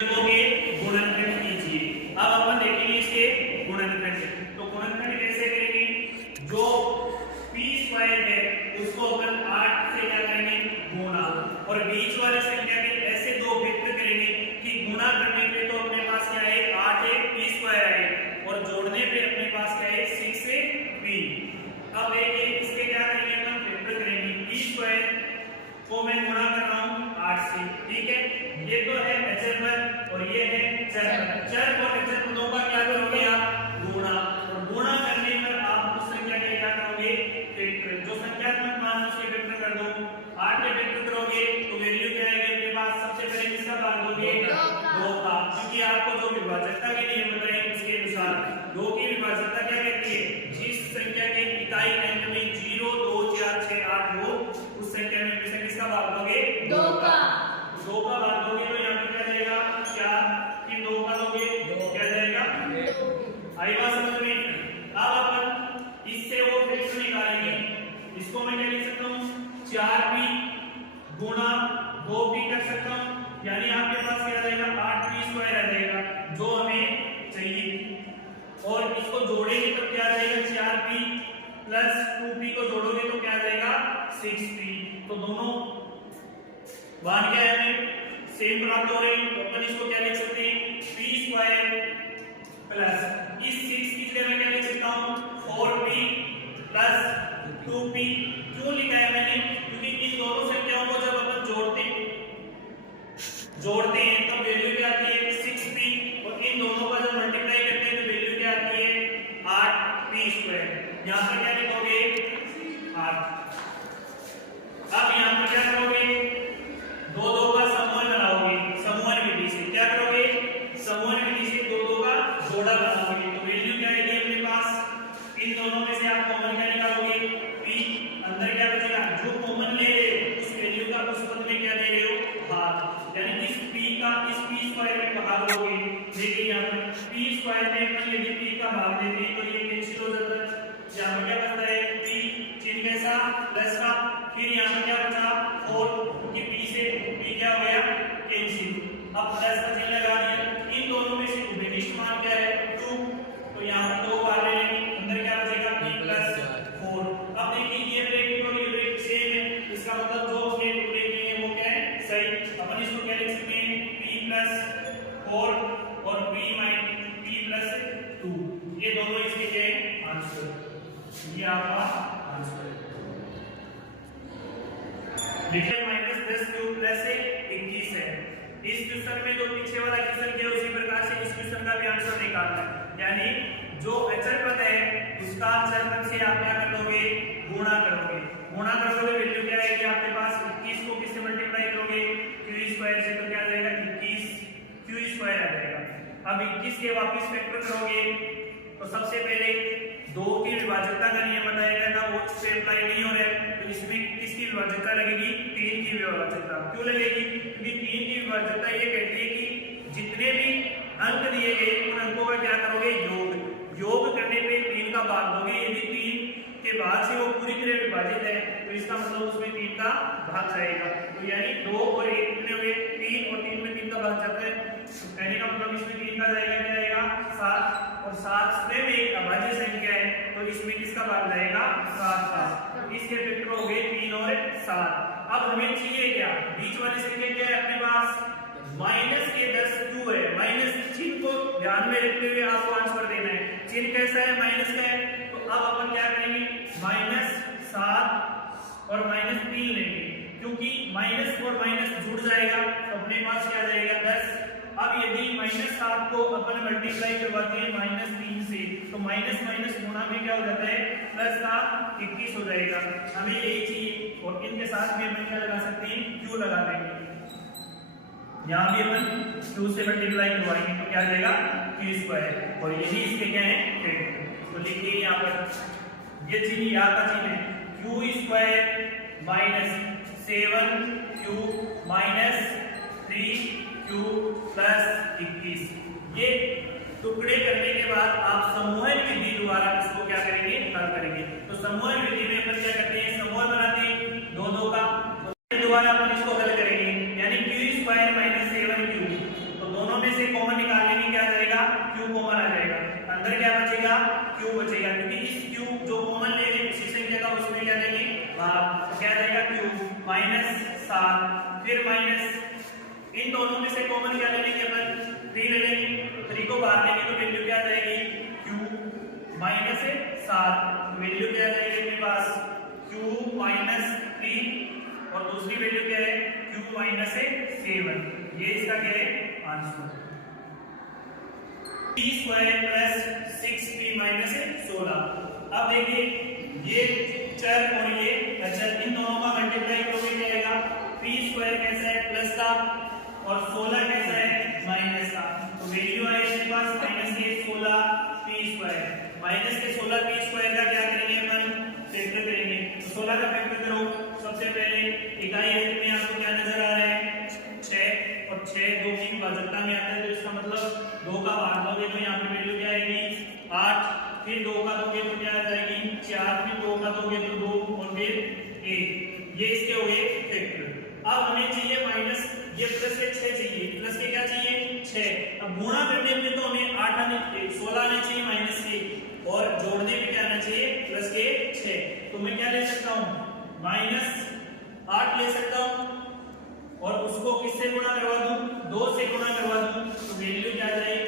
के गुणनखंड कीजिए। अब अपन देखेंगे इसके गुणनखंड। तो गुणनखंड कैसे करेंगे? जो p स्क्वायर है उसको अपन 8 से क्या करेंगे? गुणा। और बीच वाले संख्या के ऐसे दो व्यक्त करेंगे कि गुणा करने पे तो अपने पास क्या है? 8 है, p स्क्वायर आए, और जोड़ने पे अपने पास क्या है? 6 है p। अब देखिए इसके क्या करेंगे? अपन व्यक्त करेंगे। p स्क्वायर को मैं गुणा कर रहा हूं 8 से, ठीक है? ये तो है अचर पद और ये है चर पद। चर और अचर पदों का क्या करोगे आप? गुणा। और गुणा करने पर आप उस संख्या के क्या करोगे? फैक्टर। जो संख्यात्मक मान उसके फैक्टर कर दो। 8 के फैक्टर करोगे तो वैल्यू क्या आएगी अपने पास? सबसे पहले किसका भाग दोगे? 2 का, क्योंकि आपको जो विभाजकता के नियम बताए उसके अनुसार 2 की विभाजकता क्या कहती है? जिस संख्या के इकाई अंक में 0, 2, 4, 6, 8 हो उस संख्या में हमेशा किसका भाग दोगे? 2 का। 2 का भाग दोगे तो यहाँ पे क्या जाएगा? 4। फिर 2 का दोगे तो क्या जाएगा? आई बात समझ में? अब अपन इससे वो फैक्टर निकालेंगे। इसको मैं क्या लिख सकता हूँ? 4p गुणा 2p कर सकता हूँ, यानी आपके पास क्या जाएगा? 8p स्क्वायर आ जाएगा जो हमें चाहिए। और इसको जोड़ेंगे तो क्या जाएगा? 4p प्लस 2p को जोड़ोगे तो क्या जाएगा? 6p। तो दोनों मान क्या है हमें? सेम प्राप्त हो रहे हैं। तो अपन इसको क्या लिख सकते हैं? p स्क्वायर प्लस इस 6 की जगह मैं क्या लिख सकता हूँ? 4p plus 2p। क्यों लिखा है मैंने? क्योंकि इन दोनों संख्याओं को जब अपन जोड़ते हैं तब वैल्यू क्या आती है? 6p। और इन दोनों का जब मल्टीप्लाई करते हैं तो वैल्यू क्या आती है? 8p square. यहाँ पे क्या लिखोगे? 8। अब यहाँ पर क्या करोगे? 2 का समूह बनाओगे। समूह विधि से क्या करोगे? समूह विधि से 2 का जोड़ा बनाओगे। तो वैल्यू क्या आएगी अपने पास? इन दोनों में से आप कॉमन क्या निकालोगे? p। अंदर क्या बचेगा? जो कॉमन ले रहे हो उस वैल्यू का उस पद में क्या दे रहे हो? भाग। यानी इस p का इस p स्क्वायर में भाग दोगे। देखिए यहाँ पर p स्क्वायर में अपन यदि p का भाग देते हैं तो ये कैंसिल हो जाता है। यहाँ पर क्या बचता है? p चिन्ह कैसा? प्लस का। फिर यहाँ पर क्या बचा? 4, क्योंकि p से p क्या हो गया? कैंसिल। अब प्लस का चिन्ह लगा दिया। इन दोनों में से उभयनिष्ठ मान क्या है? 2। तो यहाँ पर 2 बार ले लेंगे। अंदर क्या बचेगा? p plus 4। अब देखिए ये ब्रैकेट और ये ब्रैकेट सेम है, इसका मतलब जो हमने टुकड़े किए हैं वो क्या है? सही। अपन इसको क्या लिख सकते हैं? p प्लस 4 और p प्लस 2। ये दोनों इसके क्या है? आंसर। ये आपका आंसर है। देखिए -10 क्यूब प्लस 21 है। इस क्वेश्चन में जो पीछे वाला क्वेश्चन किया उसी प्रकार से इस क्वेश्चन का भी आंसर निकालना है। यानी जो अचर पद है उसका चर पद से आप क्या कर लोगे? गुणा करोगे। गुणा करोगे वैल्यू क्या आएगी आपके पास? 21 को किससे मल्टीप्लाई करोगे? q स्क्वायर से, तो क्या आ जाएगा? 21 q स्क्वायर आ जाएगा। अब 21 के वापस फैक्टर करोगे तो सबसे पहले 2 की विभाजकता का नियम बताएगा ना, वो से अप्लाई नहीं हो रहा है। तो इसमें किसकी विभाजकता लगेगी? 3 की विभाजकता। क्यों लगेगी? क्योंकि 3 की विभाजकता ये कहती है कि जितने भी अंक दिए गए उन अंकों का क्या करोगे? योग करने पे 3 का भाग दोगे। यदि 3 के बाद से वो पूरी तरह विभाजित है तो इसका मतलब उसमें 3 का भाग जाएगा। तो यानी 2 और 1 कितने हो गए? 3, और 3 में 3 का भाग जाता है। तो कहने का मतलब इसमें 3 का जाएगा, क्या आएगा? 7। और 7 स्वयं एक अभाज्य संख्या है तो इसमें किसका भाग जाएगा? 7 का। तो इसके फैक्टर हो गए 3 और 7। अब हमें चाहिए क्या? बीच वाली संख्या क्या है अपने पास? माइनस के 10 क्यों है? माइनस चिन्ह को ध्यान में रखते हुए आपको आंसर देना है। चिन्ह कैसा है? माइनस का है। तो अब अपन क्या करेंगे? -7 और -3 लेंगे, क्योंकि माइनस और माइनस जुड़ जाएगा तो अपने पास क्या जाएगा? 10। अब यदि -7 को अपन मल्टीप्लाई करवाते हैं -3 से तो माइनस माइनस गुणा में क्या हो जाता है? प्लस का 21 हो जाएगा। हमें यही चाहिए। और इनके साथ में अपन क्या लगा सकते हैं? q लगा देंगे। यहाँ भी अपन q से मल्टीप्लाई करवाएंगे तो क्या जाएगा? q square. और यही इसके क्या है? फैक्टर। तो लिखिए यहाँ पर ये चिन्ह यहाँ का चिन्ह है q square minus 7q minus 3q plus 21। ये टुकड़े करने के बाद आप समूह विधि द्वारा इसको क्या करेंगे? हल करेंगे। तो समूह विधि में अपन क्या करते हैं? समूह बनाते हैं 2 का, तो दोबारा अपन इसको हल करेंगे। यानी q स्क्वायर माइनस 7q। तो दोनों में से कॉमन निकालने में क्या जाएगा, q कॉमन आ जाएगा, अंदर क्या बचेगा, q बचेगा, क्योंकि इस q जो कॉमन ले रहे उसी संख्या का उसमें क्या लेंगे भाग, क्या जाएगा q माइनस 7, फिर माइनस इन दोनों में से कॉमन क्या ले लेंगे अपन 3 ले लेंगे, 3 को बाहर लेंगे तो वैल्यू क्या आ जाएगी q माइनस 7, वैल्यू क्या आ जाएगी अपने पास q माइनस 3 और दूसरी वैल्यू क्या है q माइनस 7, ये इसका क्या है answer. p square plus 6p minus 16। अब देखिए ये चर और ये अचर, इन दोनों का मल्टीप्लाई करोगे क्या आएगा, p स्क्वायर कैसा है प्लस का और 16 कैसा है माइनस का, तो वैल्यू आई इसके पास माइनस के 16 p स्क्वायर, माइनस के 16 p स्क्वायर का क्या करेंगे अपन फैक्टर करेंगे, तो 16 का फैक्टर करो, सबसे पहले इकाई हद में आपको क्या नजर आ रहा है 6 और 6 2 की भाजकता में आता है, तो इसका मतलब 2 का भाग दोगे तो यहाँ पे वैल्यू क्या आएगी 8, फिर 2 का दोगे तो क्या आ जाएगी 4, फिर 2 का दोगे तो 2 और फिर 1, ये इसके हो गए फैक्टर। अब हमें चाहिए माइनस, ये प्लस के 6 चाहिए, प्लस के क्या चाहिए 6, अब गुणा करने में तो हमें 8 आने 16 आने चाहिए माइनस के, और जोड़ने में क्या आना चाहिए प्लस के 6, तो मैं क्या ले सकता हूँ माइनस 8 ले सकता हूँ और उसको किससे गुणा करवा दूं 2 से गुणा करवा दूं, तो वैल्यू क्या आ जाएगी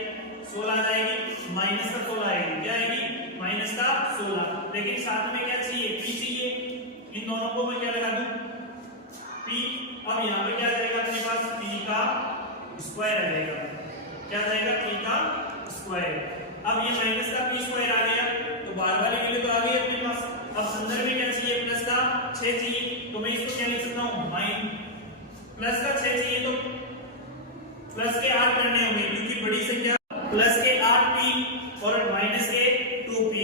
16 आ जाएगी, माइनस का 16 आएगी, क्या आएगी माइनस का 16, लेकिन साथ में क्या चाहिए p चाहिए, इन दोनों को मैं क्या लगा दूं p, अब यहाँ पे क्या आ जाएगा अपने पास p का स्क्वायर आ जाएगा, क्या जाएगा p का स्क्वायर, अब ये माइनस का p स्क्वायर आ गया तो बाहर वाली वैल्यू तो आ गई अपने पास, अब अंदर में क्या चाहिए प्लस का 6 चाहिए, तो मैं इसको क्या लिख सकता हूँ प्लस का 6 चाहिए तो प्लस के 8 करने होंगे, क्योंकि बड़ी संख्या प्लस के 8p और माइनस के 2p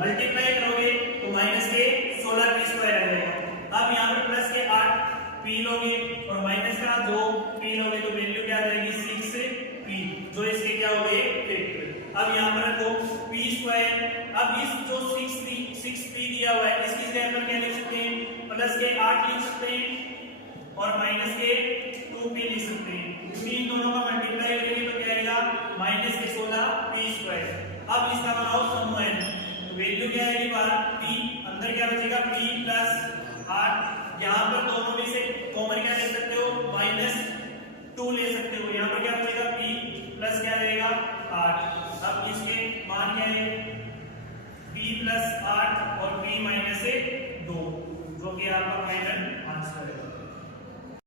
मल्टीप्लाई करोगे तो माइनस के 16p स्क्वायर आ जाएगा, अब यहाँ पर प्लस के 8p लोगे और माइनस का 2p लोगे तो वैल्यू क्या आ जाएगी 6p, जो इसके क्या हो गए फैक्टर। अब यहाँ पर रखो p स्क्वायर, अब इस जो 6p दिया हुआ है इसकी जगह पर क्या लिख सकते हैं प्लस के 8 लिख सकते हैं और माइनस के 2p लिख सकते हैं, क्योंकि इन दोनों का मल्टीप्लाई करेंगे तो क्या आएगा माइनस के 16p स्क्वायर। अब इसका बनाओ समूहन, तो वैल्यू क्या आएगी बाहर p, अंदर क्या बचेगा p प्लस 8, यहाँ पर दोनों में से कॉमन क्या ले सकते हो माइनस 2 ले सकते हो, यहाँ पर क्या बचेगा p प्लस क्या रहेगा 8, अब इसके मान क्या है p प्लस 8 और p माइनस 2, जो कि आपका फाइनल